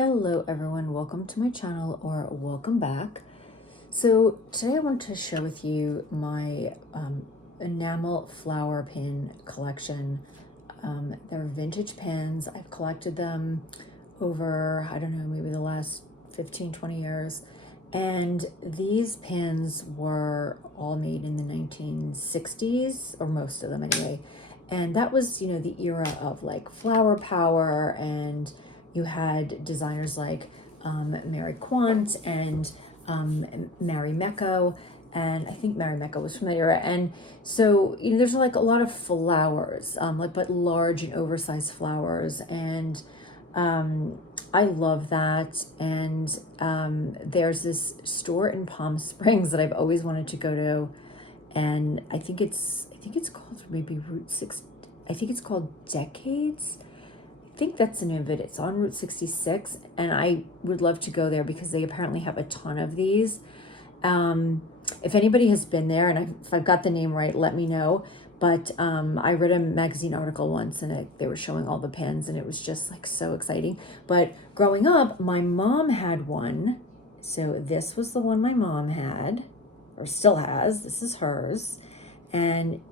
Hello everyone, welcome to my channel or welcome back. So today I want to share with you my enamel flower pin collection. They're vintage pins. I've collected them over, I don't know, maybe the last 15-20 years. And these pins were all made in the 1960s, or most of them anyway. And that was, the era of like flower power, and you had designers like Mary Quant and Mary Mecco, and I think Mary Mecca was from that era. And so, there's like a lot of flowers, but large and oversized flowers. And I love that. And there's this store in Palm Springs that I've always wanted to go to. And I think it's called maybe Route 6. I think it's called Decades. I think that's the name of it. It's on Route 66, and I would love to go there because they apparently have a ton of these. If anybody has been there, and if I've got the name right, let me know. But I read a magazine article once, and they were showing all the pins, and it was just like so exciting. But growing up, my mom had one. So this was the one my mom had, or still has. This is hers. And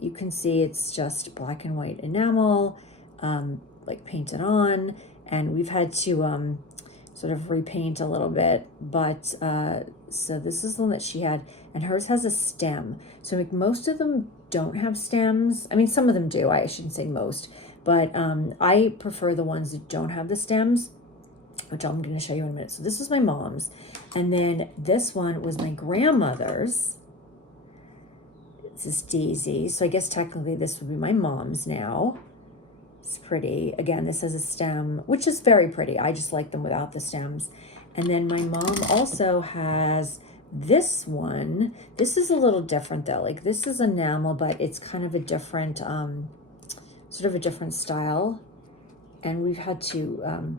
you can see it's just black and white enamel, like painted on, and we've had to sort of repaint a little bit, but so this is the one that she had, and hers has a stem. So like most of them don't have stems. I mean, some of them do. I shouldn't say most, but I prefer the ones that don't have the stems, which I'm going to show you in a minute. So this is my mom's, and then this one was my grandmother's. This is Daisy. So I guess technically this would be my mom's now. It's pretty. Again, this has a stem, which is very pretty. I just like them without the stems. And then my mom also has this one. This is a little different though. Like this is enamel, but it's kind of a different, sort of a different style. And we've had to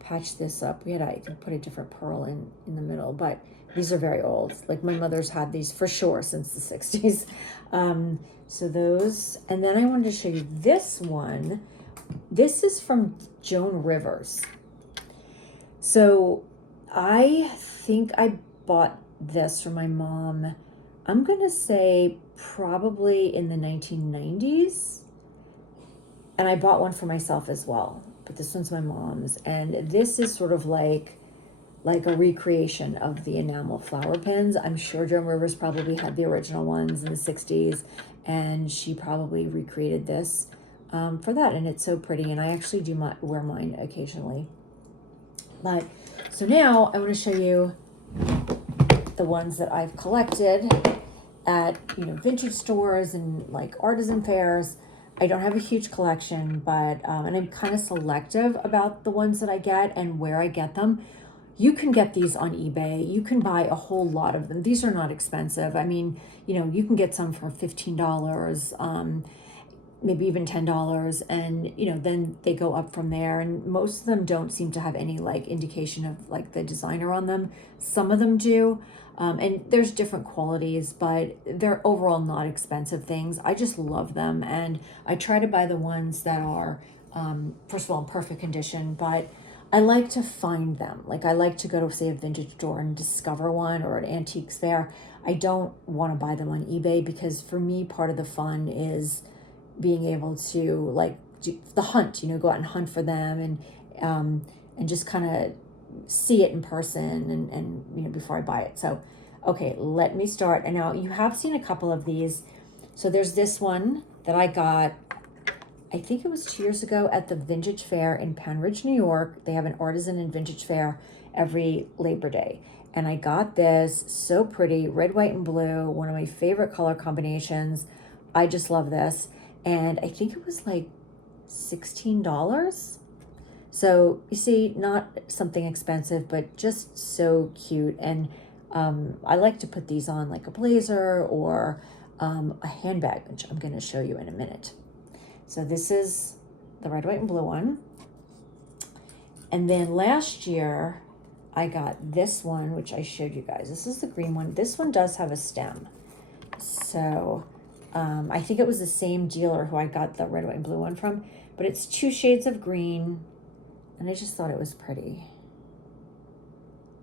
patch this up. We had to put a different pearl in the middle, but these are very old. Like my mother's had these for sure since the 60s. So those, and then I wanted to show you this one. This is from Joan Rivers. So I think I bought this for my mom. I'm going to say probably in the 1990s. And I bought one for myself as well, but this one's my mom's. And this is sort of like a recreation of the enamel flower pins. I'm sure Joan Rivers probably had the original ones in the 60s, and she probably recreated this for that. And it's so pretty, and I actually do wear mine occasionally. But so now I want to show you the ones that I've collected at vintage stores and like artisan fairs. I don't have a huge collection, but and I'm kind of selective about the ones that I get and where I get them. You can get these on eBay. You can buy a whole lot of them. These are not expensive. I mean, you can get some for $15, maybe even $10, and then they go up from there. And most of them don't seem to have any like indication of like the designer on them. Some of them do, and there's different qualities, but they're overall not expensive things. I just love them, and I try to buy the ones that are, first of all, in perfect condition, but I like to find them. Like I like to go to, say, a vintage store and discover one, or an antiques fair. I don't want to buy them on eBay because for me, part of the fun is being able to like do the hunt, go out and hunt for them, and just kind of see it in person and before I buy it. So, okay, let me start. And now you have seen a couple of these. So there's this one that I got, I think it was 2 years ago at the Vintage Fair in Penridge, New York. They have an artisan and vintage fair every Labor Day. And I got this, so pretty, red, white, and blue, one of my favorite color combinations. I just love this. And I think it was like $16. So you see, not something expensive, but just so cute. And I like to put these on like a blazer or a handbag, which I'm going to show you in a minute. So this is the red, white, and blue one. And then last year, I got this one, which I showed you guys. This is the green one. This one does have a stem. So I think it was the same dealer who I got the red, white, and blue one from, but it's 2 shades of green, And I just thought it was pretty.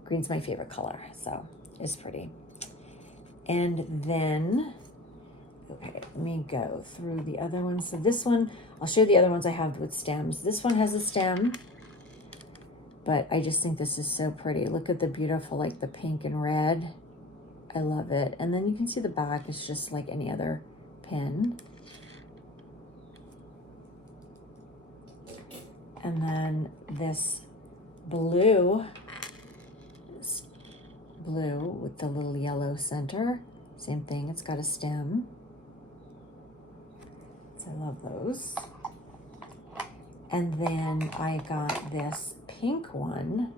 Green's my favorite color, so it's pretty. And then, okay, let me go through the other ones. So this one, I'll show you the other ones I have with stems. This one has a stem, but I just think this is so pretty. Look at the beautiful, like the pink and red. I love it. And then you can see the back is just like any other pin. And then this blue with the little yellow center. Same thing, it's got a stem. So I love those. And then I got this pink one.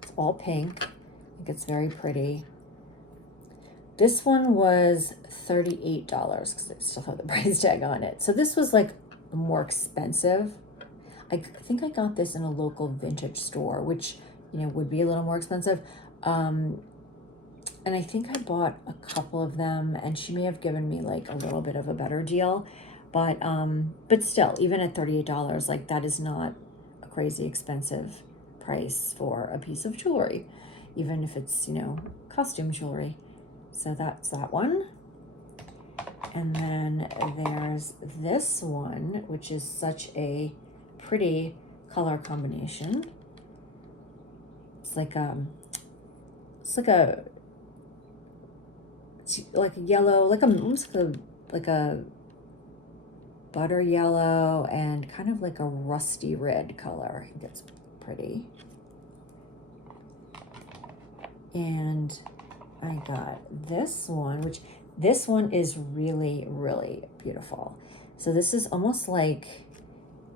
It's all pink. I think it's very pretty. This one was $38 because I still have the price tag on it. So this was like more expensive. I think I got this in a local vintage store, which, you know, would be a little more expensive. And I think I bought a couple of them, and she may have given me like a little bit of a better deal, but still, even at $38, like that is not a crazy expensive price for a piece of jewelry, even if it's, you know, costume jewelry. So that's that one. And then there's this one, which is such a pretty color combination. It's like a yellow, like a butter yellow and kind of like a rusty red color. I think it's pretty. And I got this one, which this one is really, really beautiful. So this is almost like,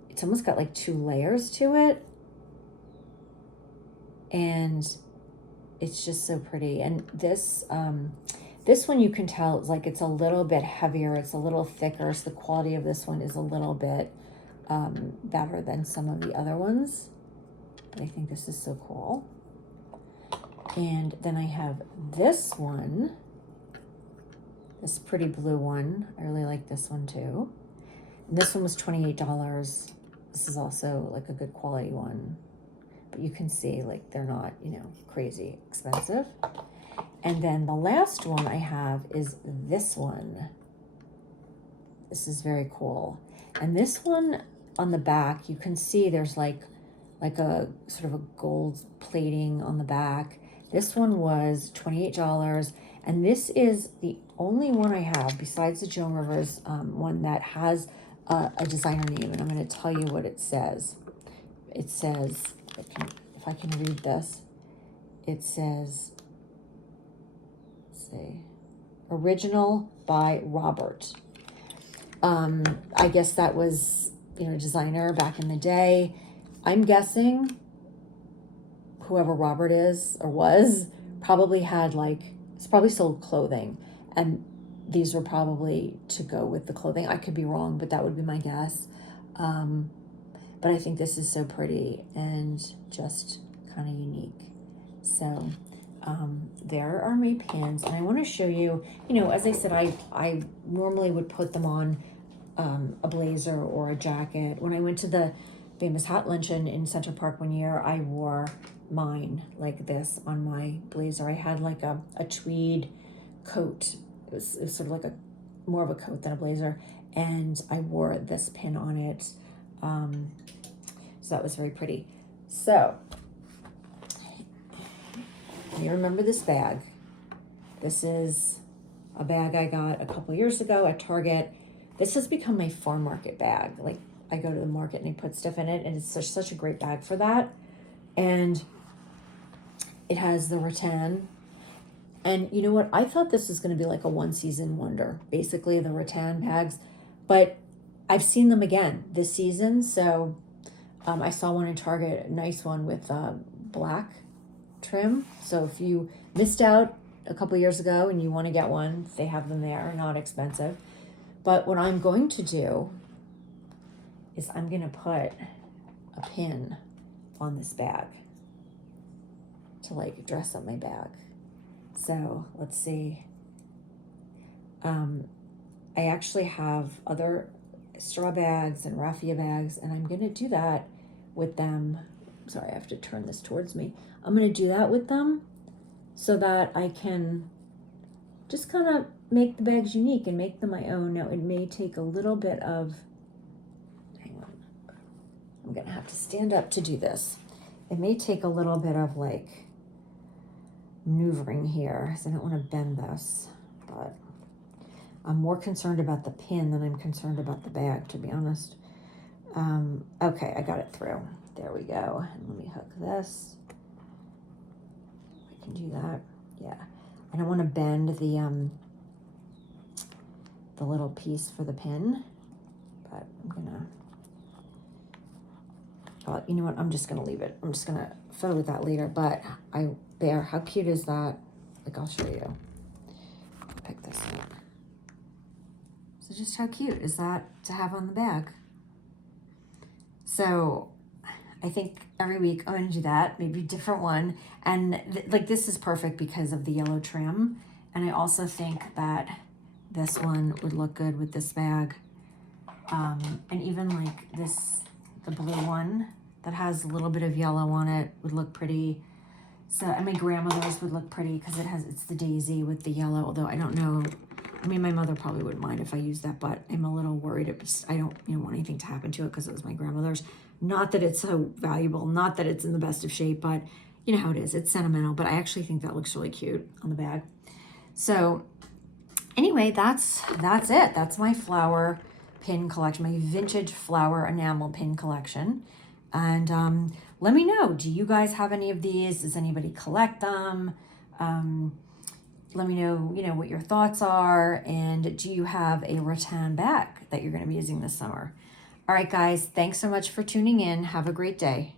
it's almost got like 2 layers to it. And it's just so pretty. And this one you can tell is like, it's a little bit heavier, it's a little thicker. So the quality of this one is a little bit better than some of the other ones. But I think this is so cool. And then I have this one, this pretty blue one. I really like this one too. And this one was $28. This is also like a good quality one. But you can see like they're not, you know, crazy expensive. And then the last one I have is this one. This is very cool. And this one on the back, you can see there's like a sort of a gold plating on the back. This one was $28, and this is the only one I have besides the Joan Rivers one that has a designer name, and I'm going to tell you what it says. It says, if I can read this, it says, let's see, original by Robert. I guess that was, you know, designer back in the day. I'm guessing whoever Robert is or was probably had like, it's probably sold clothing, and these were probably to go with the clothing. I could be wrong, but that would be my guess. But I think this is so pretty and just kind of unique. So there are my pins, and I want to show you, you know, as I said, I normally would put them on a blazer or a jacket. When I went to the famous hat luncheon in Center Park one year, I wore mine like this on my blazer. I had like a tweed coat. It was sort of like more of a coat than a blazer, and I wore this pin on it. So that was very pretty. So you remember this bag. This is a bag I got a couple years ago at Target. This has become my farm market bag. Like, I go to the market and I put stuff in it, and it's such a great bag for that. And it has the rattan. And you know what? I thought this was going to be like a one-season wonder, basically the rattan bags. But I've seen them again this season. So I saw one in Target, a nice one with black trim. So if you missed out a couple years ago and you want to get one, they have them there, not expensive. But what I'm going to do is I'm going to put a pin on this bag to like dress up my bag. So let's see. I actually have other straw bags and raffia bags, and I'm gonna do that with them. Sorry, I have to turn this towards me. I'm gonna do that with them so that I can just kind of make the bags unique and make them my own. Now it may take a little bit of, hang on, I'm gonna have to stand up to do this. It may take a little bit of like maneuvering here, so I don't want to bend this, but I'm more concerned about the pin than I'm concerned about the bag, to be honest. Okay, I got it through. There we go. And let me hook this. I can do that. Yeah. I don't want to bend the little piece for the pin, but I'm gonna, you know what? I'm just gonna leave it. I'm just gonna fiddle with that later, but there, how cute is that? Like, I'll show you. I'll pick this up. So just how cute is that to have on the bag? So I think every week I'm gonna do that, maybe a different one. And like this is perfect because of the yellow trim. And I also think that this one would look good with this bag. And even like this, the blue one that has a little bit of yellow on it would look pretty. So, and my grandmother's would look pretty because it's the daisy with the yellow, although I don't know. I mean, my mother probably wouldn't mind if I used that, but I'm a little worried. I don't want anything to happen to it because it was my grandmother's. Not that it's so valuable, not that it's in the best of shape, but you know how it is. It's sentimental, but I actually think that looks really cute on the bag. So anyway, that's it. That's my flower pin collection, my vintage flower enamel pin collection. And let me know, do you guys have any of these? Does anybody collect them? Let me know, what your thoughts are. And do you have a rattan bag that you're going to be using this summer? All right, guys, thanks so much for tuning in. Have a great day.